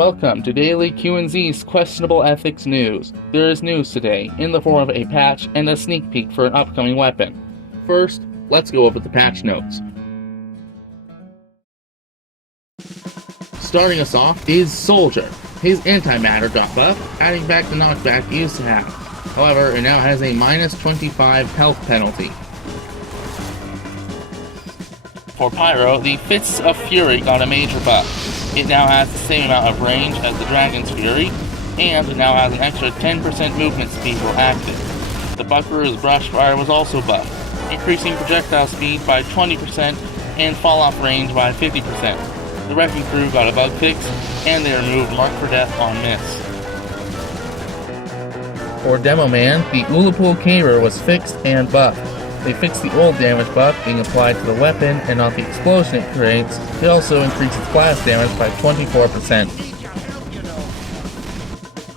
Welcome to Daily QNZ's Questionable Ethics News. There is news today, in the form of a patch and a sneak peek for an upcoming weapon. First, let's go over the patch notes. Starting us off is Soldier. His antimatter got buffed, adding back the knockback he used to have. However, it now has a minus 25 health penalty. For Pyro, the Fists of Fury got a major buff. It now has the same amount of range as the Dragon's Fury, and it now has an extra 10% movement speed while active. The Buckaroo's Brush Fire was also buffed, increasing projectile speed by 20% and fall-off range by 50%. The Wrecking Crew got a bug fix, and they removed Mark for Death on miss. For Demo Man, the Ullapool Caver was fixed and buffed. They fixed the old damage buff being applied to the weapon and not the explosion it creates. They also increased its blast damage by 24%.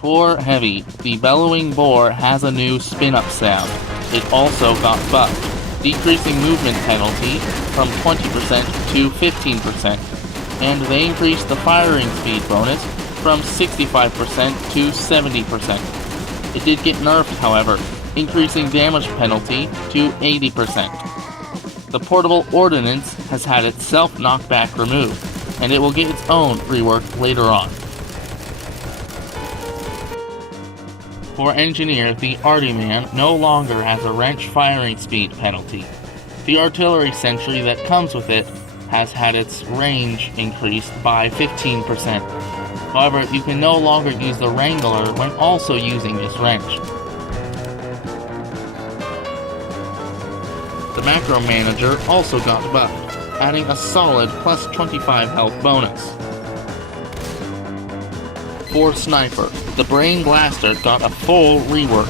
For Heavy, the Bellowing Boar has a new spin-up sound. It also got buffed, decreasing movement penalty from 20% to 15%, and they increased the firing speed bonus from 65% to 70%. It did get nerfed, however, increasing damage penalty to 80%. The Portable Ordnance has had its self-knockback removed, and it will get its own rework later on. For Engineer, the Arty Man no longer has a wrench firing speed penalty. The Artillery Sentry that comes with it has had its range increased by 15%. However, you can no longer use the Wrangler when also using this wrench. The Macro Manager also got buffed, adding a solid plus 25 health bonus. For Sniper, the Brain Blaster got a full rework.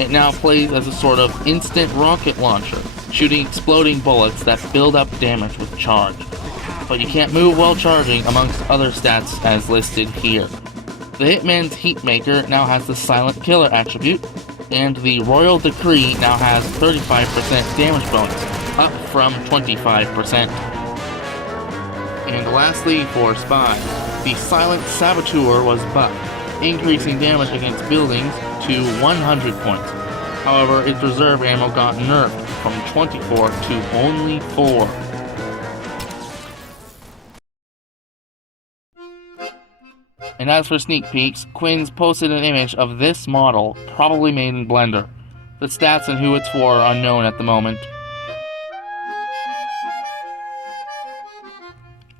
It now plays as a sort of instant rocket launcher, shooting exploding bullets that build up damage with charge. But you can't move while charging amongst other stats as listed here. The Hitman's Heatmaker now has the Silent Killer attribute, and the Royal Decree now has 35% damage bonus, up from 25%. And lastly, for Spy, the Silent Saboteur was buffed, increasing damage against buildings to 100 points. However, its reserve ammo got nerfed from 24 to only 4. And as for sneak peeks, Quinn's posted an image of this model, probably made in Blender. The stats and who it's for are unknown at the moment.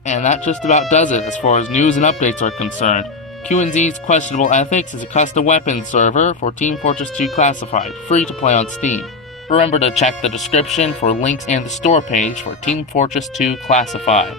And that just about does it as far as news and updates are concerned. QNZ's Questionable Ethics is a custom weapons server for Team Fortress 2 Classified, free to play on Steam. Remember to check the description for links and the store page for Team Fortress 2 Classified.